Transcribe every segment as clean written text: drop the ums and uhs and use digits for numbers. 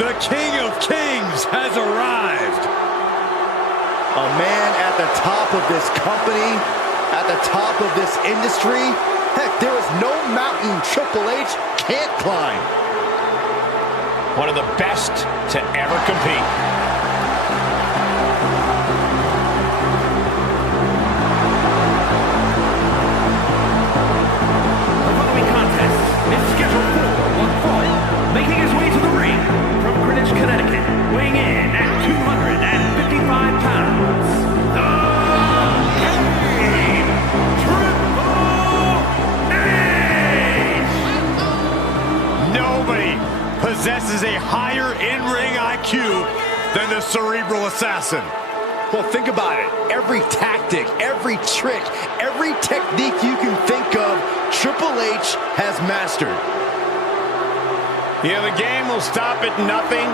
The King of Kings has arrived. A man at the top of this company, at the top of this industry. Heck, there is no mountain Triple H can't climb. One of the best to ever compete. The following contest is scheduled for one fall. Making his way to the ring from Greenwich, Connecticut, weighing in at 255 pounds, the King, Triple H! Nobody possesses a higher in-ring IQ than the Cerebral Assassin. Well, think about it. Every tactic, every trick, every technique you can think of, Triple H has mastered. Yeah, the game will stop at nothing.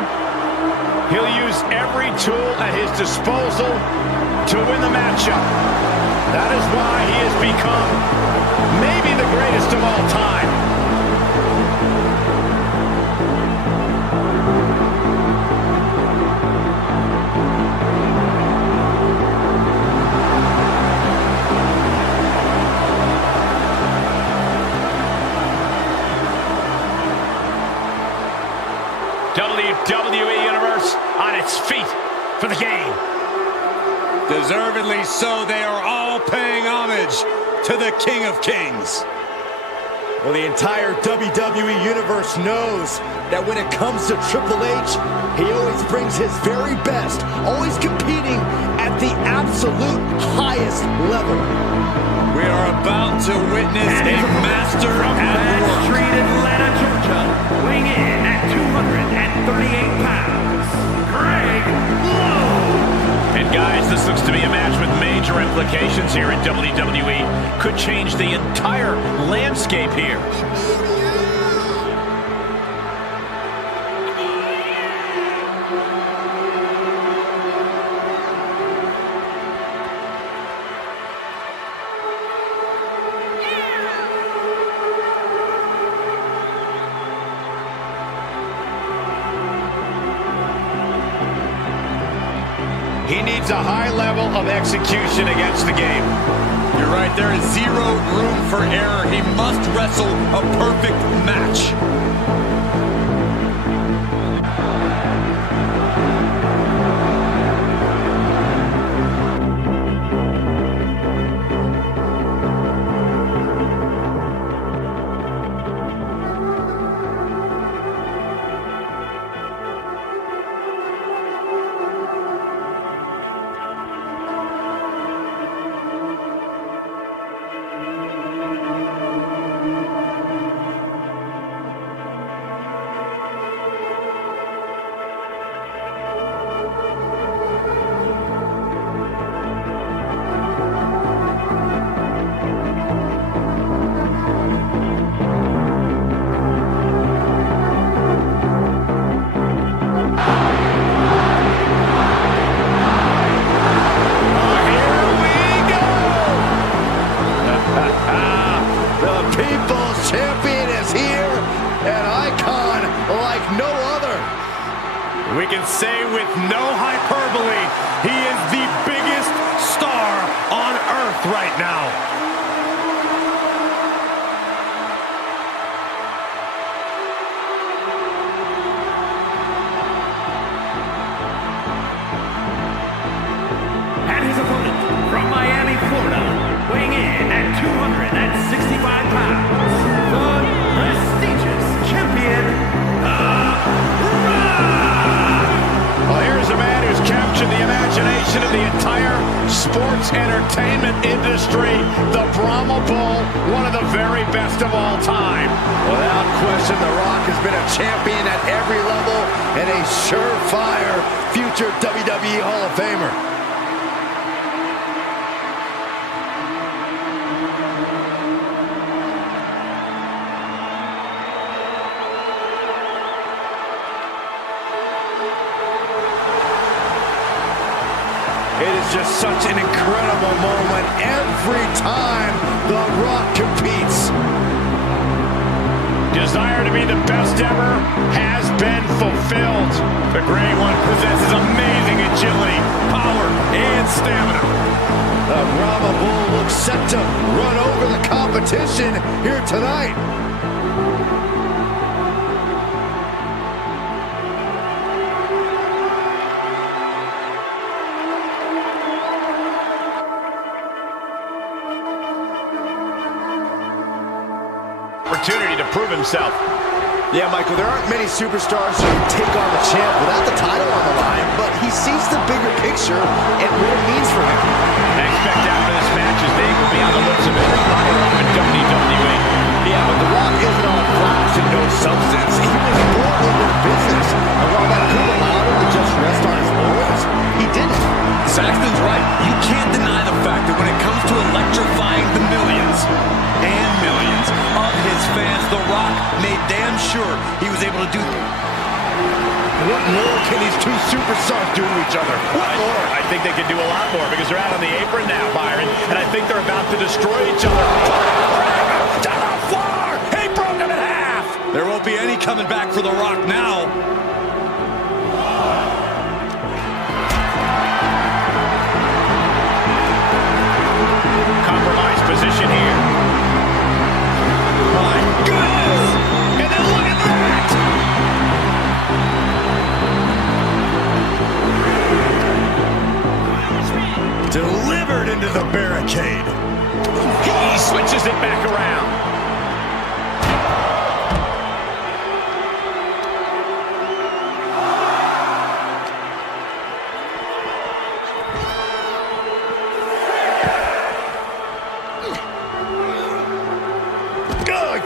He'll use every tool at his disposal to win the matchup. That is why he has become maybe the greatest of all time. WWE Universe on its feet for the game. Deservedly so, they are all paying homage to the King of Kings. Well, the entire WWE Universe knows that when it comes to Triple H, he always brings his very best, always competing at the absolute highest level. We are about to witness a master from at Bad work. Street, Atlanta, Georgia, weighing in at 238 pounds, Greg Lowe. And guys, this looks to be a match with major implications here in WWE. Could change the entire landscape here. He needs a high level of execution against the game. You're right, there is zero room for error. He must wrestle a perfect match. We can say with no hyperbole, he is the biggest star on earth right now. And his opponent from Miami, Florida, weighing in at 265 pounds, the prestigious champion, Well, here's a man who's captured the imagination of the entire sports entertainment industry. The Brahma Bull, one of the very best of all time. Without question, The Rock has been a champion at every level and a surefire future WWE Hall of Famer. It is just such an incredible moment every time The Rock competes. desire to be the best ever has been fulfilled. The Gray One possesses amazing agility, power, and stamina. The Brahma Bull looks set to run over the competition here tonight. Opportunity to prove himself. Yeah, Michael, there aren't many superstars who take on the champ without the title on the line, but he sees the bigger picture and what it means for him. Expect after this match his name will be on the lips of every fighter up in WWE. Yeah, but The Rock isn't all flash and no substance. He was born into the business, and while that could allow him to just rest on his laurels, he didn't. Saxton's right. You can't deny the fact that when it comes to electrifying the millions and millions of his fans, The Rock made damn sure he was able to do. What more can these two superstars do to each other? What more? I think they can do a lot more because they're out on the apron now, Byron, and I think they're about to destroy each other. To the floor! He broke him in half! There won't be any coming back for The Rock now. Compromised position here. My goodness! And then look at that! Delivered into the barricade. He switches it back around.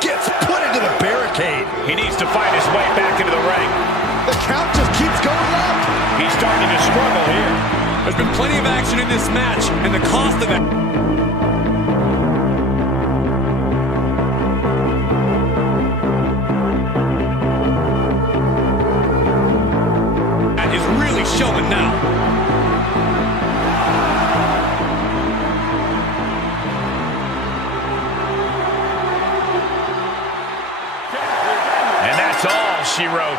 Gets put into the barricade. He needs to fight his way back into the ring. The count just keeps going up. He's starting to struggle here. There's been plenty of action in this match, and the cost of that is really showing now. And that's all she wrote.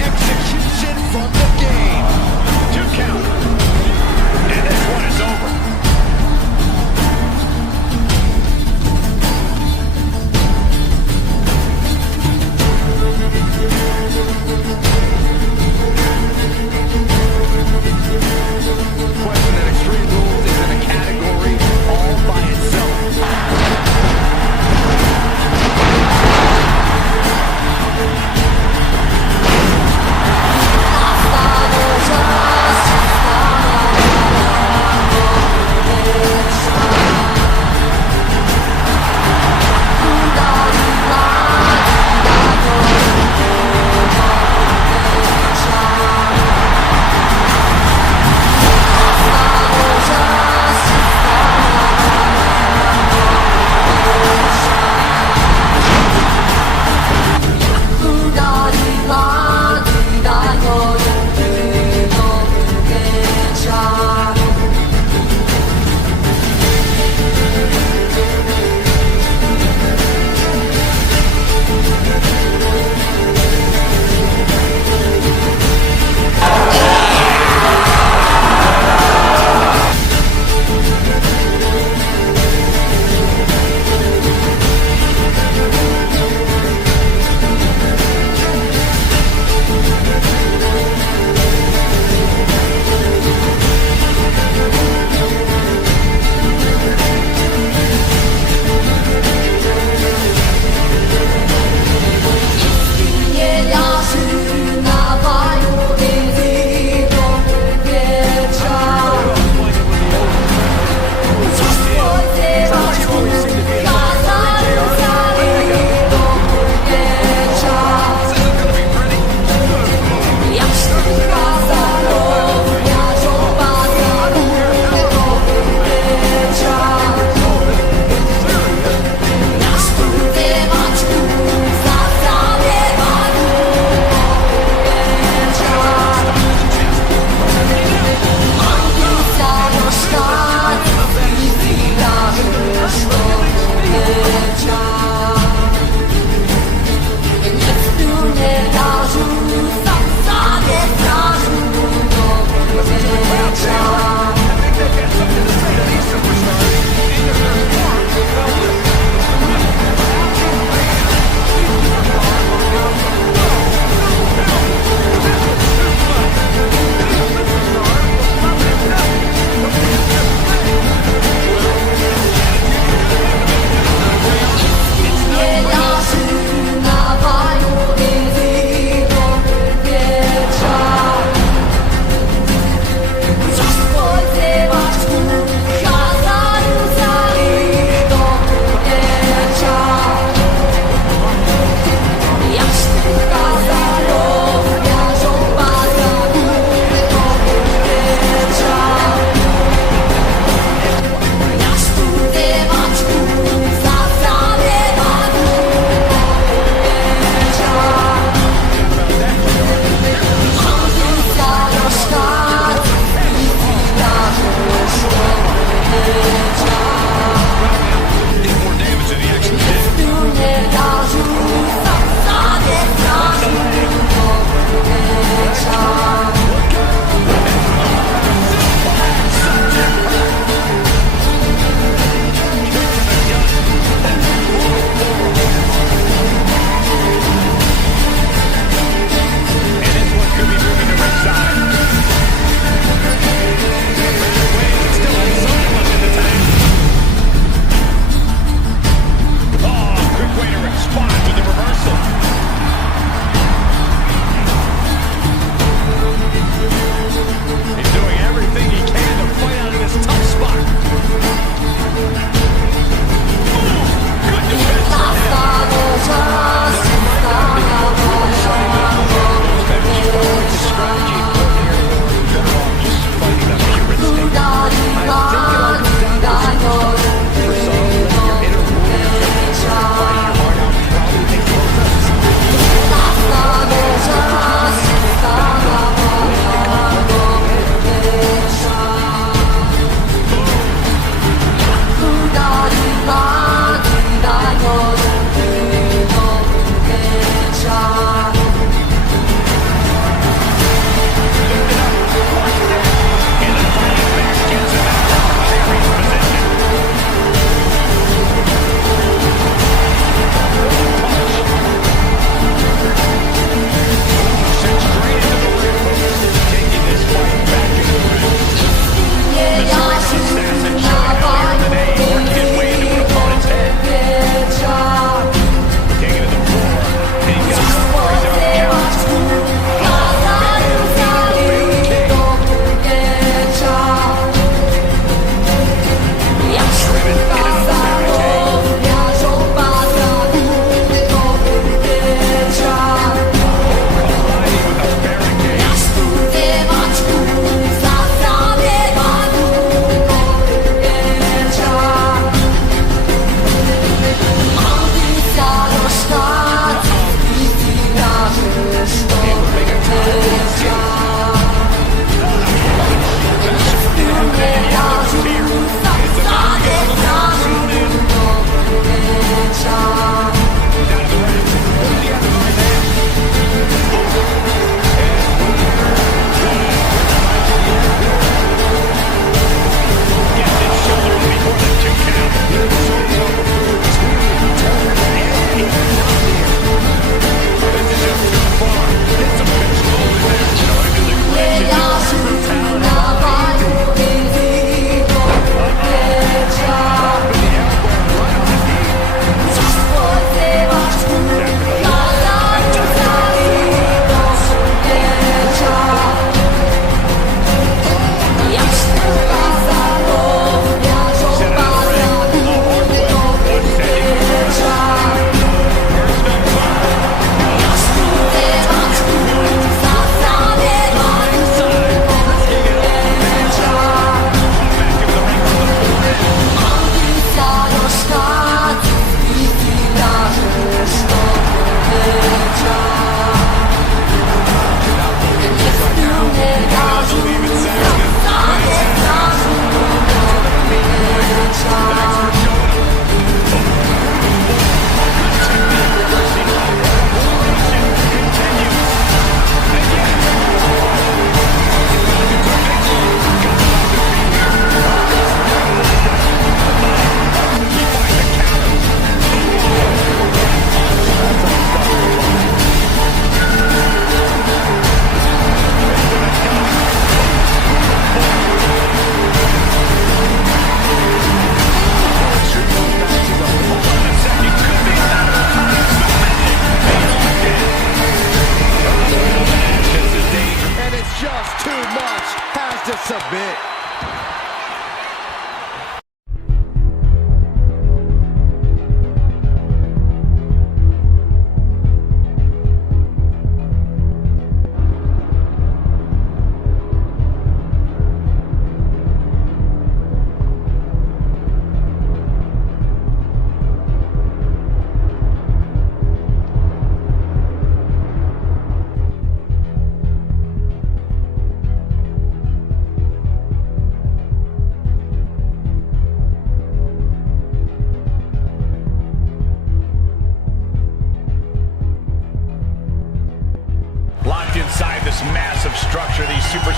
Execution from the game. 2 count. And this one is over. Question that Extreme Rules is in a category all by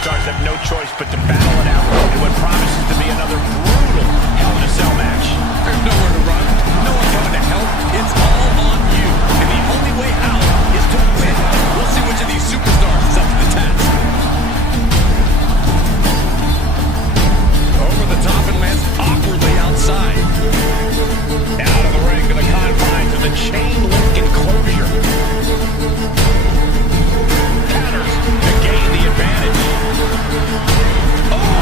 superstars have no choice but to battle it out in what promises to be another brutal Hell in a Cell match. There's nowhere to run. No one coming to help. It's all on you. And the only way out is to win. We'll see which of these superstars is up to the task. Over the top and lands awkwardly outside. Out of the ring to the confines of the chain link enclosure. Counters to gain the advantage. Oh!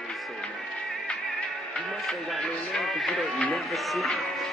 You must ain't got no name because you don't never sleep.